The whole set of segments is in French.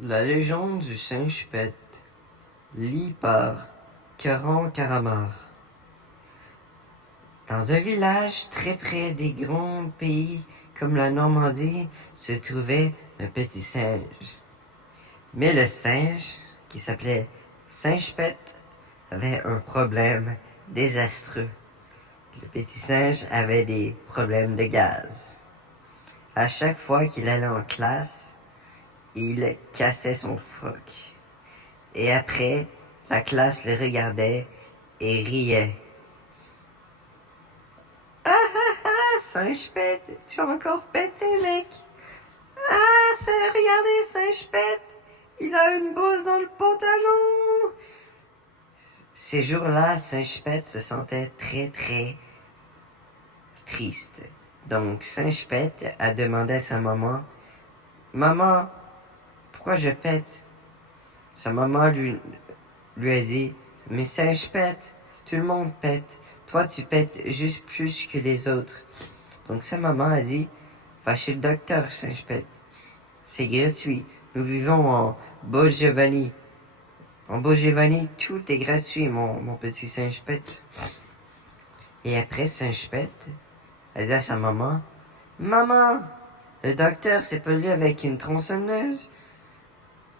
La légende du singe Pète, lit par Caron Caramar. Dans un village très près des grands pays comme la Normandie se trouvait un petit singe. Mais le singe, qui s'appelait Singe Pète, avait un problème désastreux. Le petit singe avait des problèmes de gaz. À chaque fois qu'il allait en classe, il cassait son froc. Et après, la classe le regardait et riait. Ah ah ah, singe pète, tu as encore pété, mec. Ah, regardez, singe pète, il a une bosse dans le pantalon. Ces jours-là, singe pète se sentait très très triste. Donc, singe pète a demandé à sa maman, Maman, pourquoi je pète? Sa maman lui a dit, mais singe pète, tout le monde pète. Toi, tu pètes juste plus que les autres. Donc sa maman a dit, va chez le docteur, singe pète. C'est gratuit. Nous vivons en Beau-Giovanni. En Beau-Giovanni, tout est gratuit, mon petit singe pète. Et après, singe pète a dit à sa maman, Maman, le docteur s'est pas lui avec une tronçonneuse.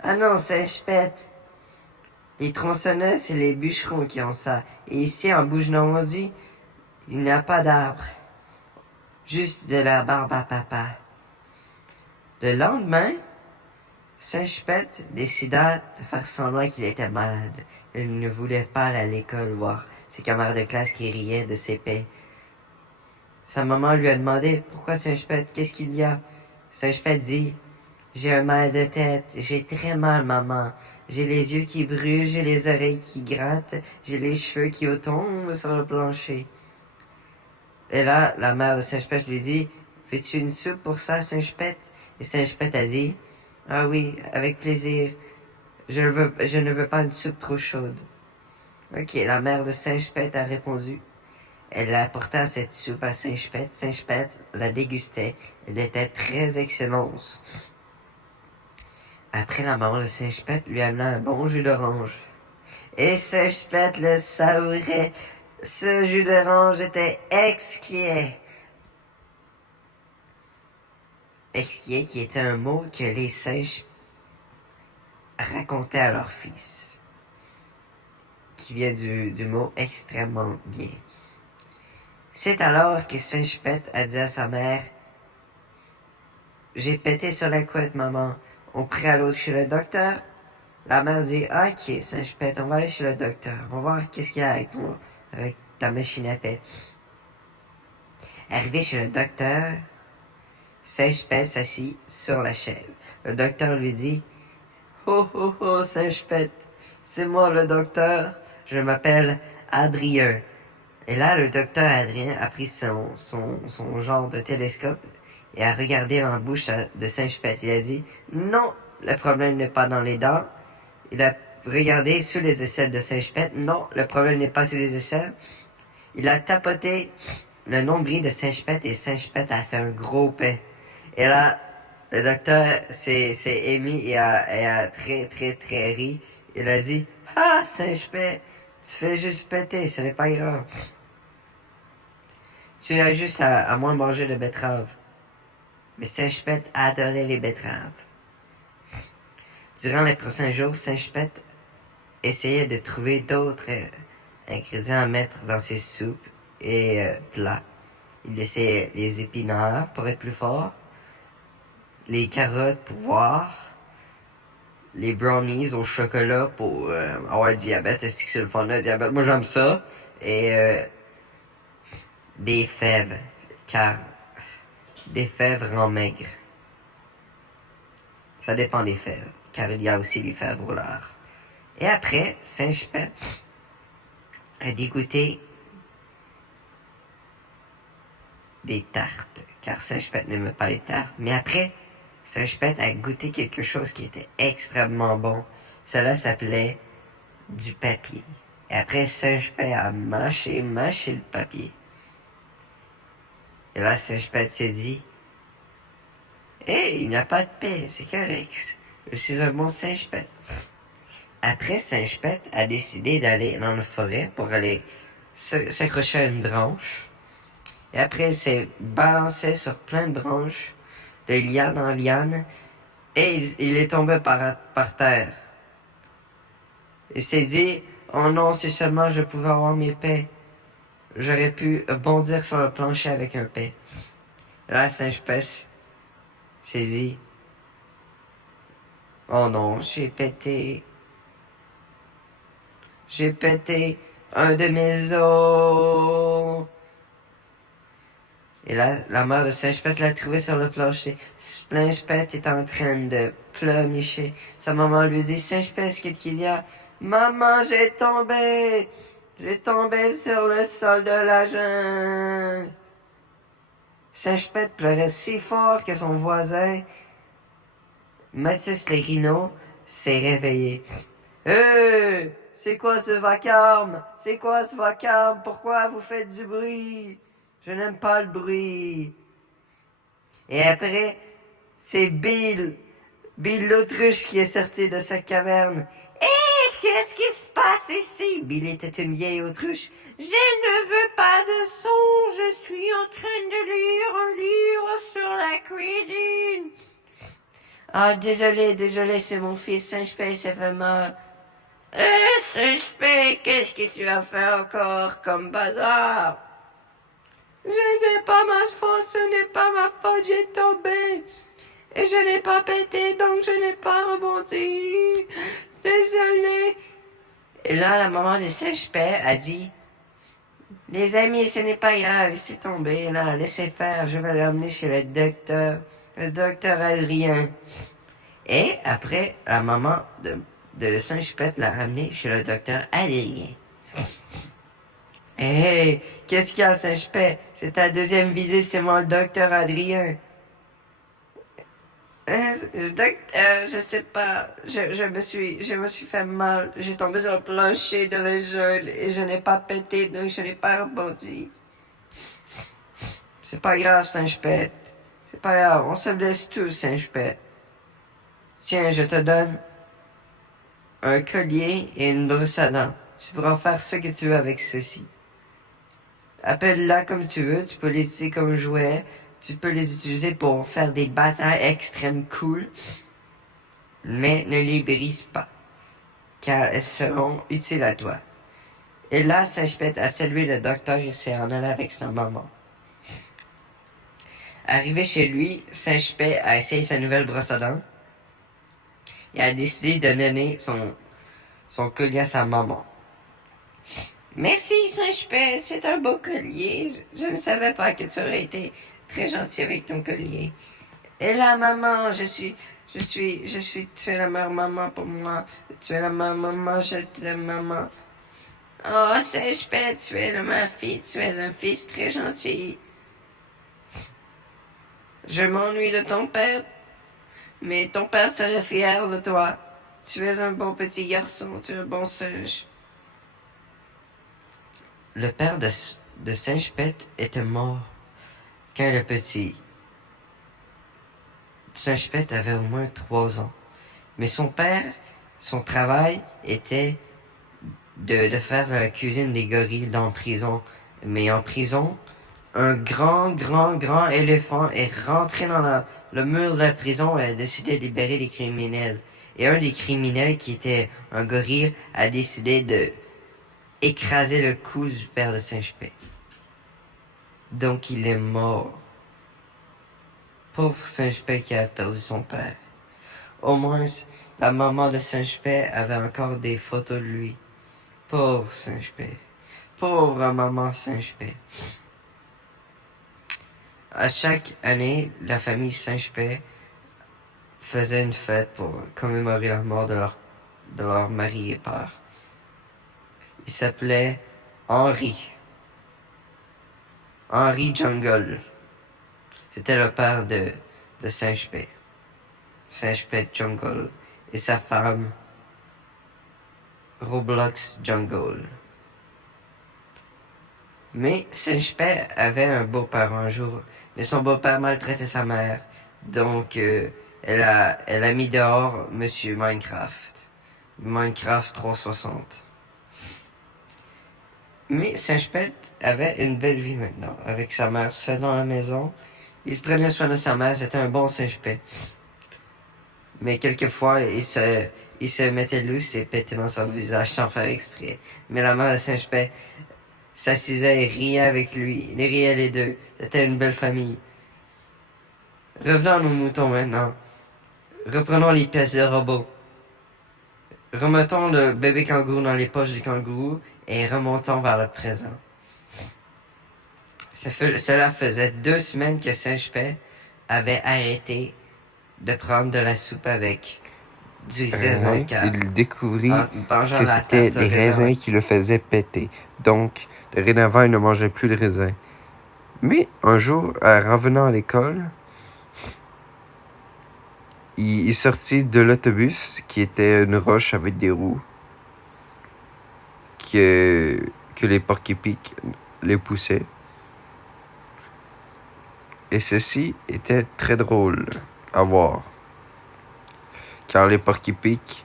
Ah non, singe pète. Les tronçonneuses, c'est les bûcherons qui ont ça. Et ici, en Bouge-Normandie, il n'y a pas d'arbre. Juste de la barbe à papa. Le lendemain, Singe-Pète décida de faire semblant qu'il était malade. Il ne voulait pas aller à l'école voir ses camarades de classe qui riaient de ses paix. Sa maman lui a demandé, pourquoi Singe-Pète, qu'est-ce qu'il y a? Singe-Pète dit, j'ai un mal de tête, j'ai très mal, maman. J'ai les yeux qui brûlent, j'ai les oreilles qui grattent, j'ai les cheveux qui tombent sur le plancher. Et là, la mère de Singe-Pète lui dit, veux-tu une soupe pour ça, Singe-Pète? Et Singe-Pète a dit, ah oui, avec plaisir. Je ne veux pas une soupe trop chaude. Ok, la mère de Singe-Pète a répondu. Elle apporta cette soupe à Singe-Pète. Singe-Pète la dégustait. Elle était très excellente. Après, la maman de Singe-Pète lui amena un bon jus d'orange. Et Singe-Pète le savourait. Ce jus d'orange était exquis. Exquis, qui était un mot que les singes racontaient à leur fils. Qui vient du mot extrêmement bien. C'est alors que Singe-Pète a dit à sa mère, j'ai pété sur la couette, maman. On prie à l'autre chez le docteur. La mère dit, ok, Singe-Pète, on va aller chez le docteur. On va voir qu'est-ce qu'il y a avec ta machine à pète. Arrivé chez le docteur, Singe-Pète s'assit sur la chaise. Le docteur lui dit, oh oh oh, Singe-Pète, c'est moi le docteur. Je m'appelle Adrien. Et là, le docteur Adrien a pris son genre de télescope et a regardé dans la bouche de Singe-Pète. Il a dit, non, le problème n'est pas dans les dents. Il a regardé sous les aisselles de Singe-Pète. Non, le problème n'est pas sous les aisselles. Il a tapoté le nombril de Singe-Pète et Singe-Pète a fait un gros paix. Et là, le docteur s'est émis et a très, très, très ri. Il a dit, ah, Singe-Pète, tu fais juste péter, ce n'est pas grave. Tu as juste à moins manger de betteraves. Mais Singe-Pète adorait les betteraves. Durant les prochains jours, Singe-Pète essayait de trouver d'autres ingrédients à mettre dans ses soupes et plats. Il essayait les épinards pour être plus fort, les carottes pour voir, les brownies au chocolat pour avoir le diabète. Est-ce que c'est le fun, le diabète? Moi, j'aime ça. Et des fèves, car des fèves rend maigre. Ça dépend des fèves, car il y a aussi les fèves brûleurs. Et après, Singe-Pète a dégoûté des tartes, car Singe-Pète n'aimait pas les tartes. Mais après, Singe-Pète a goûté quelque chose qui était extrêmement bon. Cela s'appelait du papier. Et après, Singe-Pète a mâché le papier. Et là, Singe-Pète s'est dit, hey, il n'y a pas de paix, c'est correct. Je suis un bon singe-pet. Après, Singe-Pet a décidé d'aller dans la forêt pour aller s'accrocher à une branche. Et après, il s'est balancé sur plein de branches, de liane en liane, et il est tombé par terre. Il s'est dit, oh non, si seulement je pouvais avoir mes paix, j'aurais pu bondir sur le plancher avec un paix. Là, Singe-Pet s'est dit, oh non, j'ai pété un de mes os. Et là, la mère de Singe-Pet l'a trouvé sur le plancher. Singe-Pet est en train de pleurnicher. Sa maman lui dit, Singe-Pet, qu'est-ce qu'il y a? Maman, j'ai tombé! J'ai tombé sur le sol de la jungle. Singe-Pet pleurait si fort que son voisin, Mathis les rhinos, s'est réveillé. C'est quoi ce vacarme? C'est quoi ce vacarme? Pourquoi vous faites du bruit? Je n'aime pas le bruit. Et après, c'est Bill l'autruche qui est sorti de sa caverne. Hé, qu'est-ce qui se passe ici? Bill était une vieille autruche. Je ne veux pas de son, je suis en train de lire un livre sur la cuisine. Ah, désolé, c'est mon fils Singe-Pet, ça fait mal. Singe-Pet, qu'est-ce que tu as fait encore comme bazar? Je sais pas ma faute, ce n'est pas ma faute, j'ai tombé. Et je n'ai pas pété, donc je n'ai pas rebondi. Désolé. Et là, la maman de Singe-Pet a dit, les amis, ce n'est pas grave, laissez tomber, là, laissez faire, je vais l'emmener chez le docteur Adrien. Et après, la maman de Singe-Pet l'a ramené chez le docteur Adrien. Hey, qu'est-ce qu'il y a, Singe-Pet? C'est ta deuxième visite, c'est moi le docteur Adrien. Docteur, je sais pas, je me suis fait mal. J'ai tombé sur le plancher de la jungle et je n'ai pas pété, donc je n'ai pas rebondi. C'est pas grave, Singe-Pet. C'est pas grave, on se blesse tous, Singe-Pet. Tiens, je te donne un collier et une brosse à dents. Tu pourras faire ce que tu veux avec ceci. Appelle-la comme tu veux, tu peux les utiliser comme jouets, tu peux les utiliser pour faire des batailles extrêmes cool, mais ne les brise pas, car elles seront utiles à toi. Et là, Singe-Pet a salué le docteur et s'est en allé avec sa maman. Arrivé chez lui, Singe-Pet a essayé sa nouvelle brosse à dents et a décidé de donner son collier à sa maman. Merci, Singe-Pet, c'est un beau collier. Je ne savais pas que tu aurais été très gentil avec ton collier. Et là, maman, tu es la meilleure maman pour moi. Tu es la meilleure maman, je t'aime, maman. Oh, Singe-Pet, tu es ma fille, tu es un fils très gentil. Je m'ennuie de ton père, mais ton père serait fier de toi. Tu es un bon petit garçon, tu es un bon singe. Le père de Singe-Pet était mort quand le petit Singe-Pet avait au moins 3 ans. Mais son père, son travail était de faire la cuisine des gorilles dans prison. Mais en prison, un grand éléphant est rentré dans le mur de la prison et a décidé de libérer les criminels. Et un des criminels, qui était un gorille, a décidé de écraser le cou du père de Singe-Pet. Donc il est mort. Pauvre Singe-Pet qui a perdu son père. Au moins, la maman de Singe-Pet avait encore des photos de lui. Pauvre Singe-Pet. Pauvre maman Singe-Pet. À chaque année, la famille Singe-Pet faisait une fête pour commémorer la mort de leur mari et père. Il s'appelait Henry. Henry Jungle. C'était le père de Singe-Pet. Singe-Pet Jungle. Et sa femme, Roblox Jungle. Mais Singe-Pet avait un beau-père un jour. Mais son beau-père maltraitait sa mère. Donc, elle a mis dehors Monsieur Minecraft. Minecraft 360. Mais Singe-Pète avait une belle vie maintenant, avec sa mère seule dans la maison. Il prenait soin de sa mère, c'était un bon Singe-Pète. Mais quelquefois, il se mettait loose et pétait dans son visage sans faire exprès. Mais la mère de Singe-Pète s'assisait et riait avec lui. Ils riaient les deux. C'était une belle famille. Revenons à nos moutons maintenant. Reprenons les pièces de robot. Remettons le bébé kangourou dans les poches du kangourou et remontons vers le présent. Cela faisait 2 semaines que Singe-Pète avait arrêté de prendre de la soupe avec du raisin car il découvrit mangeant que la c'était tarte les raisin. raisins qui le faisaient péter. Donc, dorénavant, il ne mangeait plus de raisins. Mais un jour, en revenant à l'école, il sortit de l'autobus, qui était une roche avec des roues, que les porc-épics les poussaient. Et ceci était très drôle à voir, car les porc-épics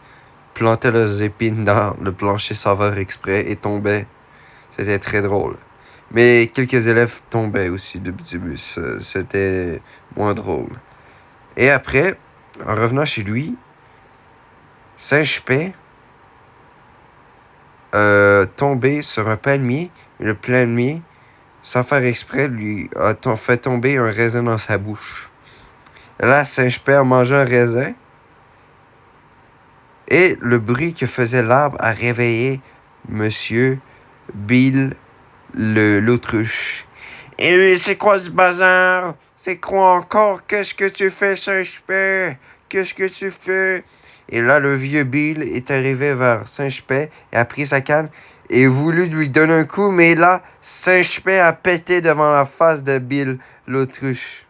plantaient leurs épines dans le plancher sans faire exprès et tombaient. C'était très drôle. Mais quelques élèves tombaient aussi du petit bus. C'était moins drôle. Et après, en revenant chez lui, Singe-Pète tombé sur un palmier. Et le palmier, sans faire exprès, lui a fait tomber un raisin dans sa bouche. Et là, Singe-Pète a mangé un raisin. Et le bruit que faisait l'arbre a réveillé Monsieur Bill l'autruche. Et c'est quoi ce bazar? C'est quoi encore? Qu'est-ce que tu fais, Singe-Pète? Qu'est-ce que tu fais? Et là, le vieux Bill est arrivé vers Singe-Pète et a pris sa canne et voulu lui donner un coup, mais là, Singe-Pète a pété devant la face de Bill l'autruche.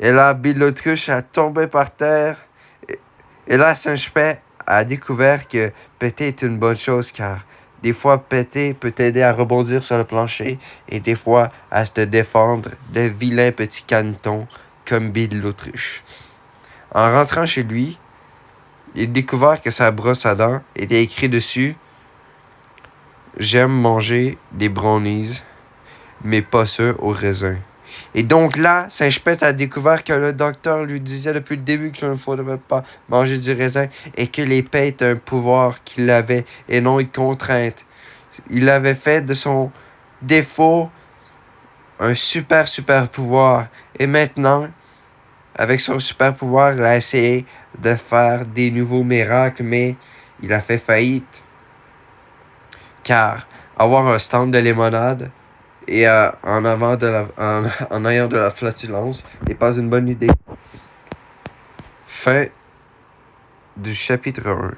Et là, Bill l'autruche a tombé par terre. Et là, Singe-Pète a découvert que péter est une bonne chose, car des fois, péter peut t'aider à rebondir sur le plancher et des fois à te défendre de vilains petits canetons comme Bill l'autruche. En rentrant chez lui, il a découvert que sa brosse à dents était écrit dessus « J'aime manger des brownies, mais pas ceux au raisin ». Et donc là, Singe-Pète a découvert que le docteur lui disait depuis le début qu'il ne faudrait pas manger du raisin et que les pets étaient un pouvoir qu'il avait et non une contrainte. Il avait fait de son défaut un super pouvoir. Et maintenant, avec son super pouvoir, il a essayé de faire des nouveaux miracles, mais il a fait faillite. Car avoir un stand de limonade et en ayant de la flatulence n'est pas une bonne idée. Fin du chapitre 1.